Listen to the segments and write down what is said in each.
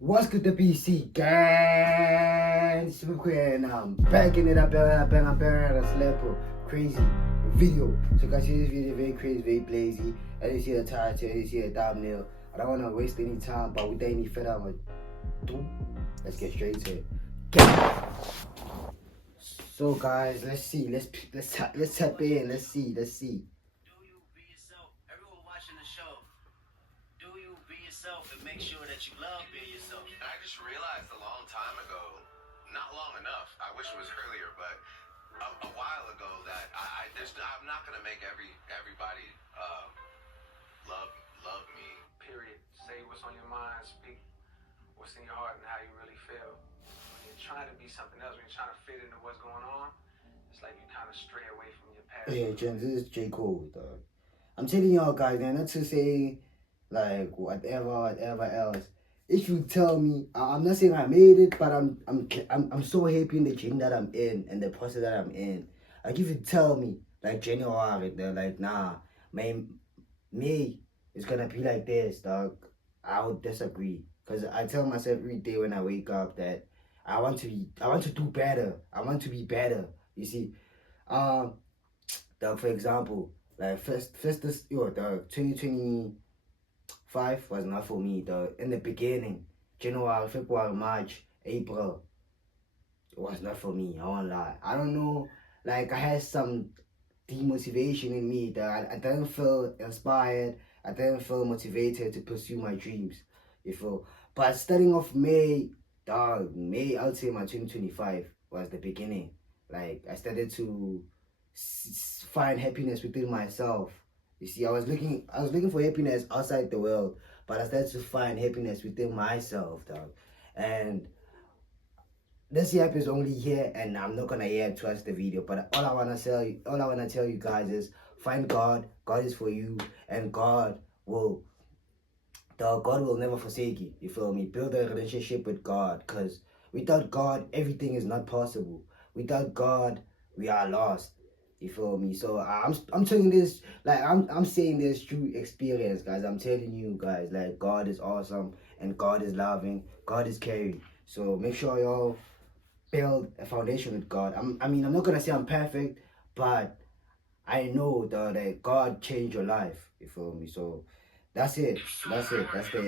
What's good to BC gang? It's and I'm backing it up, a slap crazy video. So guys, see this video very crazy, very blazy. As you see the title, as you see the thumbnail. I don't wanna waste any time, but without any further ado, let's get straight to it. So guys, let's see, let's tap in, let's see. Do you be yourself? Everyone watching the show, do you be yourself and make sure that you love being yourself? And I just realized a long time ago, not long enough, I wish it was earlier, but a while ago that I'm not gonna make everybody love me. Period. Say what's on your mind, speak what's in your heart and how you really feel. When you're trying to be something else, when you're trying to fit into what's going on, it's like you kind of stray away from your past. Yeah, James, this is J. Cole, dog. I'm telling y'all guys, man, not to say like whatever else. If you tell me, I'm not saying I made it, but I'm so happy in the gym that I'm in and the process that I'm in. Like if you tell me like January, they're like nah, May is gonna be like this, dog. I would disagree because I tell myself every day when I wake up that I want to do better. I want to be better. You see, dog. For example, like the 2025 was not for me, dog. In the beginning, January, February, March, April, it was not for me. I won't lie. I don't know. Like I had some demotivation in me that I didn't feel inspired. I didn't feel motivated to pursue my dreams. You feel? But starting off May, dog, May, I would say my 2025 was the beginning. Like I started to find happiness within myself. You see, I was looking for happiness outside the world, but I started to find happiness within myself, dog. And this app is only here, and I'm not gonna hear twice the video. But all I wanna tell you guys is find God. God is for you, and God will never forsake you. You feel me? Build a relationship with God, cause without God, everything is not possible. Without God, we are lost. You feel me? So I'm telling this like I'm saying this through experience, guys. I'm telling you guys like God is awesome and God is loving. God is caring. So make sure y'all build a foundation with God. I'm not gonna say I'm perfect, but I know that God changed your life. You feel me? So that's it. That's the I want you to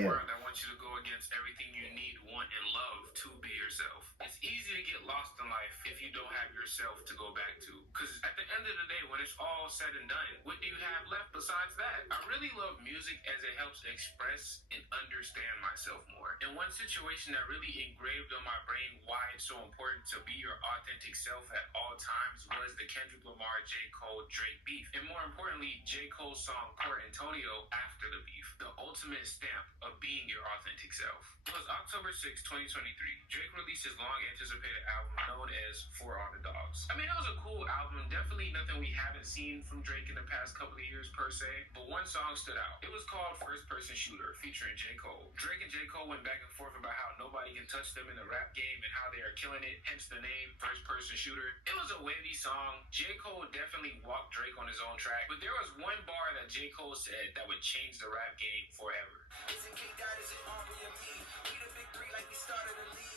go against everything you need, want, and love to be yourself. It's easy to get lost in life if you don't have yourself to go back to. Because at the end of the day, when it's all said and done, what do you have left besides that? I really love music as it helps express and understand myself more. And one situation that really engraved on my brain why it's so important to be your authentic self at all times was the Kendrick Lamar, J. Cole, Drake beef. And more importantly, J. Cole's song Court Antonio after the beef. The ultimate stamp of being your authentic self. It was October 6, 2023. Drake released his long-anticipated album known as For All the Dogs. I mean, it was a cool album. Definitely nothing we haven't seen from Drake in the past couple of years per se. But one song stood out. It was called First Person Shooter featuring J. Cole. Drake and J. Cole went back and forth about how nobody can touch them in the rap game and how they are killing it, hence the name First Person Shooter. It was a wavy song. J. Cole definitely walked Drake on his own track, but there was one bar that J. Cole said that would change the rap game forever.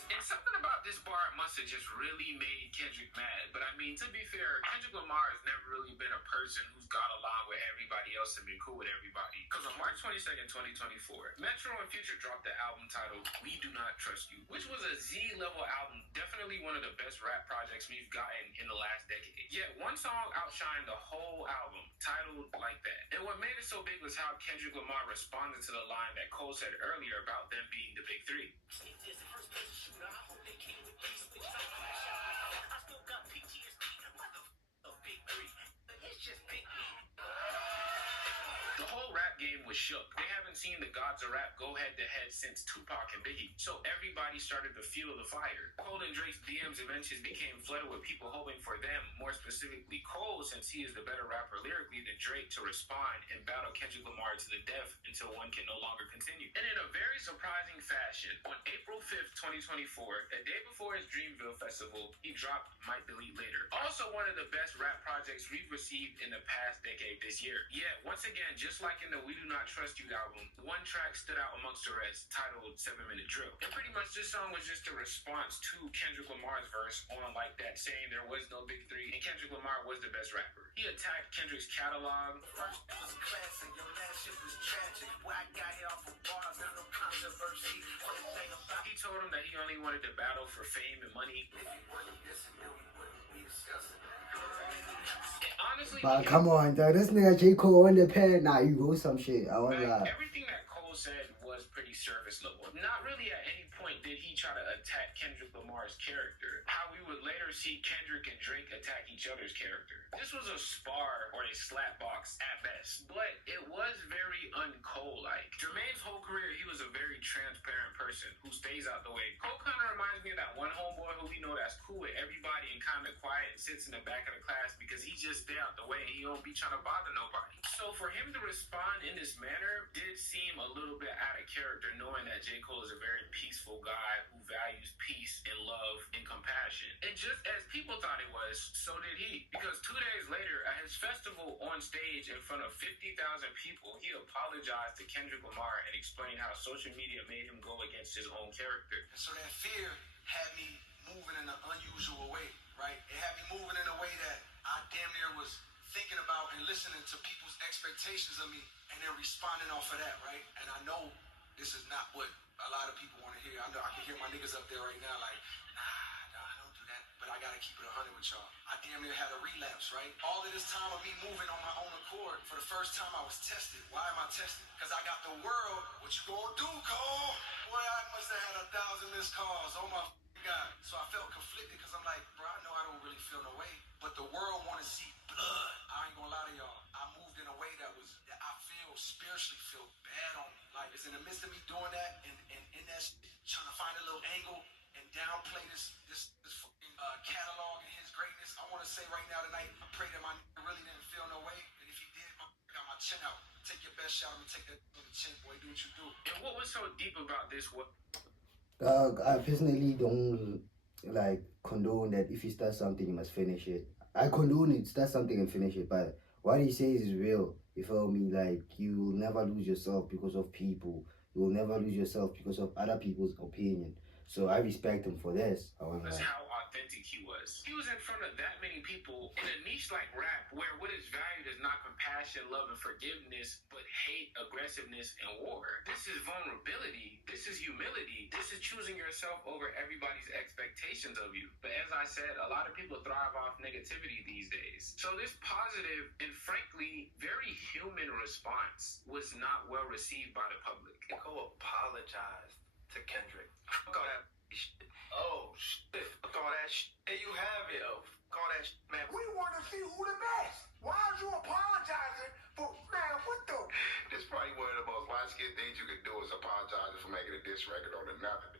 And something about this bar must have just really made Kendrick mad. But I mean, to be fair, Kendrick Lamar has never really been a person who's got along with everybody else and been cool with everybody. Because on March 22nd, 2024, Metro and Future dropped the album titled We Do Not Trust You, which was a Z-level album, definitely one of the best rap projects we've gotten in the last decade. Yet one song outshined the whole album, titled Like That. And what made it so big was how Kendrick Lamar responded to the line that Cole said earlier about them being the big three. The whole rap game was shook. They haven't seen the gods of rap go head to head since Tupac and Biggie. So everybody started to feel the fire. Cole and Drake's DMs and mentions became flooded with people hoping for them, more specifically Cole, since he is the better rapper lyrically than Drake, to respond and battle Kendrick Lamar to the death until one can no longer continue. And in a very surprising fashion, on April 5th, 2024, a day before his Dreamville Festival, he dropped Might Delete Later. Also one of the best rap projects we've received in the past decade this year. Yet, once again, just like in the We Do Not Trust You album, One track stood out amongst the rest, titled 7 Minute Drill. And pretty much this song was just a response to Kendrick Lamar's verse on Like That, saying there was no big three and Kendrick Lamar was the best rapper. He attacked Kendrick's catalog. First it was classic, your last shit was tragic. Where I got it off of bars, not no controversy. What the thing about He told him that he only wanted to battle for fame and money. if you wasn't missing, then we wouldn't be discussing. And honestly, But come on, dog. This nigga J. Cole on the pen. Nah, you wrote some shit. I won't lie. everything that Cole said was pretty surface level. Not really at any point did he try to attack Kendrick Lamar's character. How we would later see Kendrick and Drake attack each other's character. This was a spar or a slap box at best, but it was very un-Cole-like. Jermaine's whole career, he was a very transparent person who stays out the way. Cole kind of reminds me of that one homeboy who we know that's cool with everybody and kind of quiet and sits in the back of the class because he just stay out the way and he don't be trying to bother nobody. So for him to respond in this manner did seem a little bit out of character, knowing that J. Cole is a very peaceful guy who values peace and love and compassion. And just as people thought he was, so did he. Because 2 days later, at his festival on stage in front of 50,000 people, he apologized to Kendrick Lamar and explained how social media made him go against his own character. And so that fear had me moving in an unusual way, right? It had me moving in a way that I damn near was thinking about and listening to people's expectations of me and then responding off of that, right? And I know this is not what a lot of people want to hear. I know I can hear my niggas up there right now like, nah, don't do that. But I got to keep it 100 with y'all. I damn near had a relapse, right? All of this time of me moving on my own accord, for the first time I was tested. Why am I tested? Because I got the world. What you gonna do, Cole? Boy, I must have had 1,000 missed calls. Oh my God. So I felt conflicted because I'm like, bro, I know I don't really feel no way. But the world want to see blood. I ain't gonna lie to y'all. I moved in a way that I feel spiritually feel bad on me. Like it's in the midst of me doing that and in that trying to find a little angle and downplay this fucking catalog and his greatness. I want to say right now tonight, I pray that my nigga really didn't feel no way. And if he did, I got my chin out. Take your best shot. I'm gonna take that on the chin, boy. Do what you do. And what was so deep about this was I personally don't like condone that if you start something you must finish it. I condone it, start something and finish it, but what he says is real. You feel me? Like you will never lose yourself because of people. You will never lose yourself because of other people's opinion. So I respect him for this. was how authentic he was. He was in front of that many people in a niche like rap, where what is valued is not compassion, love, and forgiveness, but hate, aggressiveness, and war. This is vulnerability. This is humility. This is choosing yourself over everybody's expectations of you. But as I said, a lot of people thrive off negativity these days. So this positive and frankly very human response was not well received by the public. Cole apologized to Kendrick. Fuck all that shit. Oh shit. Fuck all that shit. There you have it. Fuck all that shit, man. We want to see who the best. Why are you apologizing for, man, what the? This is probably one of the most light-skinned things you can do is apologizing for making a diss record on another.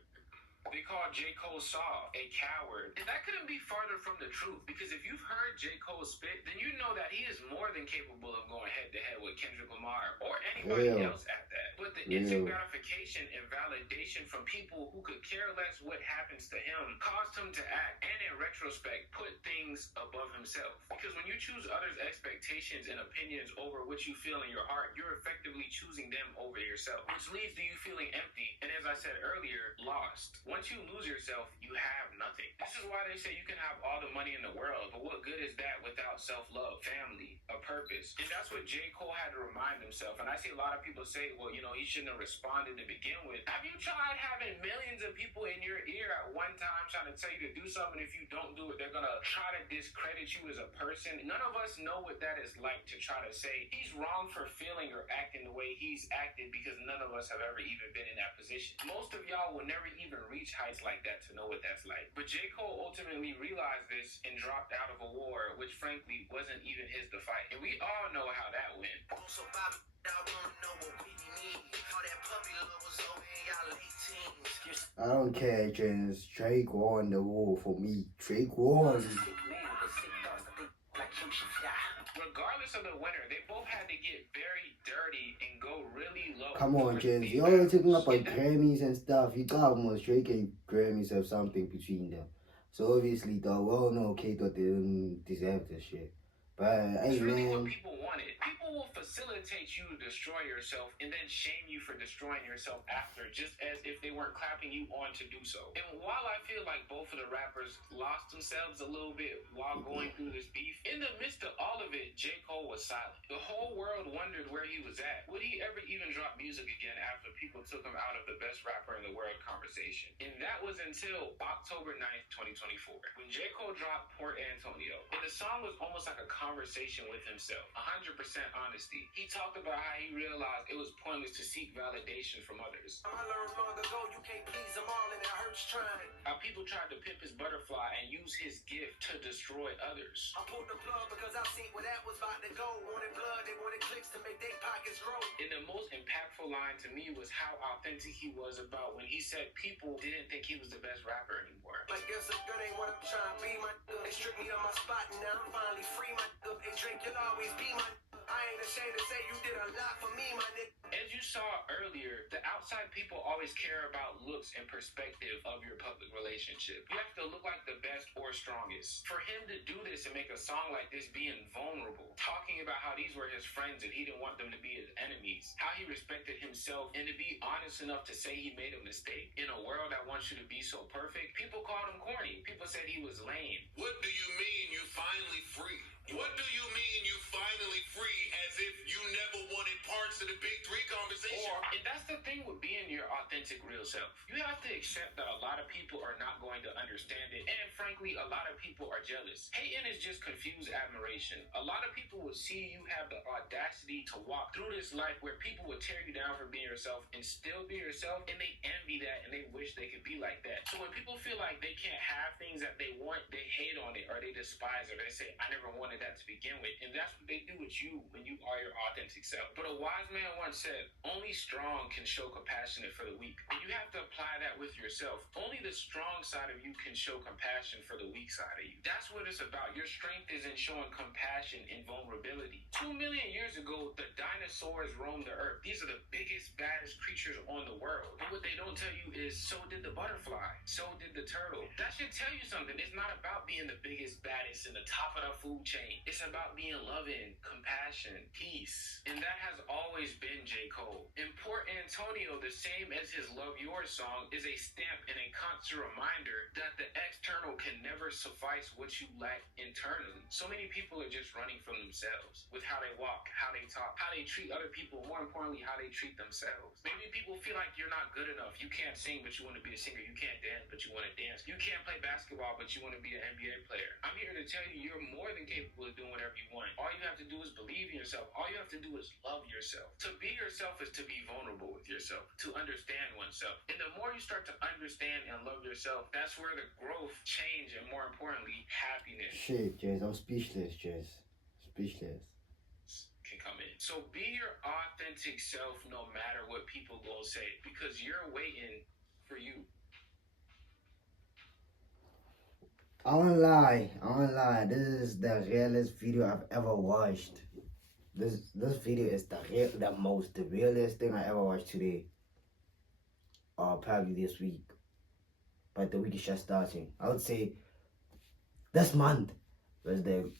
They called J. Cole soft, a coward. And that couldn't be farther from the truth, because if you've heard J. Cole spit, then you know that he is more than capable of going head-to-head with Kendrick Lamar or anybody else at that. But the instant gratification and validation from people who could care less what happens to him caused him to act, and in retrospect, put things above himself. Because when you choose others' expectations and opinions over what you feel in your heart, you're effectively choosing them over yourself, which leads to you feeling empty, and as I said earlier, lost. Once you lose yourself, you have nothing. This is why they say you can have all the money in the world, but what good is that without self-love, family, a purpose? And that's what J. Cole had to remind himself. And I see a lot of people say, well, you know, he shouldn't have responded to begin with. Have you tried having millions of people in your ear at one time trying to tell you to do something? If you don't do it, they're going to try to discredit you as a person. None of us know what that is like, to try to say he's wrong for feeling or acting the way he's acted, because none of us have ever even been in that position. Most of y'all will never even reach heights like that to know what that's like. But J. Cole ultimately realized this and dropped out of a war, which frankly wasn't even his to fight. And we all know how that went. So Bobby, I wanna know what we need. All that puppy love was over in y'all late teens. I don't care, James. Drake won the war for me. Drake won. Regardless of the winner, they both had to get very dirty and go really low. Come on, James. You're always talking about Grammys and stuff. You got almost Drake and Grammys have something between them. So obviously, the well-known K-Dot didn't deserve this shit. But hey, It's really what man. people wanted. People will facilitate you to destroy yourself and then shame you for destroying yourself after, just as if they weren't clapping you on to do so. And while I feel like both of the rappers lost themselves a little bit while going through this beef, in the midst of all of it, J. Cole was silent. The whole world wondered where he was at. Would he ever even drop music again after people took him out of the best rapper in the world conversation? And that was until October 9th, 2024, when J. Cole dropped Port Antonio. And the song was almost like a conversation with himself, 100% honesty. He talked about how he realized it was pointless to seek validation from others. I learned long ago you can't please them all and it hurts trying. How people tried to pimp his butterfly and use his gift to destroy others. I pulled the plug because I seen where that was about to go. Wanted blood, they wanted clicks to make their pockets grow. And the most impactful line to me was how authentic he was about when he said people didn't think he was the best rapper anymore. I guess a good ain't what I'm trying to be, my nigga. They stripped me on my spot and now I'm finally free, my nigga. Hey Drake, you'll always be my nigga. I ain't ashamed to say you did a lot for me, my nigga. As you saw earlier, the outside people always care about looks and perspective of your public relationship. You have to look like the best or strongest. For him to do this and make a song like this being vulnerable, talking about how these were his friends and he didn't want them to be his enemies, how he respected himself, and to be honest enough to say he made a mistake in a world that wants you to be so perfect, people called him corny. People said he was lame. What do you mean you finally free? What do you mean you finally free, as if you never wanted parts of the Big Three conversation? And that's the thing with being your authentic real self. You have to accept that a lot of people are not going to understand it, and frankly, a lot of people are jealous. Hating is just confused admiration. A lot of people will see you have the audacity to walk through this life where people will tear you down for being yourself and still be yourself, and they envy that and they wish they could be like that. So when people feel like they can't have things that they want, they hate on it, or they despise it, or they say, I never wanted that to begin with. And that's what they do with you when you are your authentic self. But a wise man once said, only strong can show compassionate for the weak. And you have to apply that with yourself. Only the strong side of you can show compassion for the weak side of you. That's what it's about. Your strength is in showing compassion and vulnerability. 2 million years ago, the dinosaurs roamed the earth. These are the biggest, baddest creatures on the world. But what they don't tell you is, so did the butterfly. So did the turtle. That should tell you something. It's not about being the biggest, baddest in the top of the food chain. It's about being loving, compassion, peace. And that has always been J. Cole. In Port Antonio, the same as his Love Yours song, is a stamp and a constant reminder that the external can never suffice what you lack internally. So many people are just running from themselves with how they walk, how they talk, how they treat other people, more importantly, how they treat themselves. Maybe people feel like you're not good enough. You can't sing, but you want to be a singer. You can't dance, but you want to dance. You can't play basketball, but you want to be an NBA player. I'm here to tell you, you're more than capable of doing whatever you want. All you have to do is believe in yourself. All you have to do is love yourself. To be yourself is to be vulnerable with yourself, to understand oneself. And the more you start to understand and love yourself, that's where the growth, change, and more importantly, happiness Shit, Jez, I'm speechless, Jez. Speechless. can come in. So be your authentic self no matter what people go say, because you're waiting for you. I won't lie. This is the realest video I've ever watched. This video is the realest thing I ever watched today. Or probably this week. But the week is just starting. I would say this month was the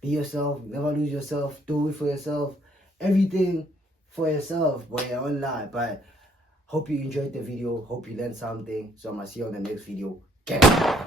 be yourself, never lose yourself, do it for yourself, everything for yourself, boy, I won't lie. But hope you enjoyed the video, hope you learned something. So I'm gonna see you on the next video. Get it.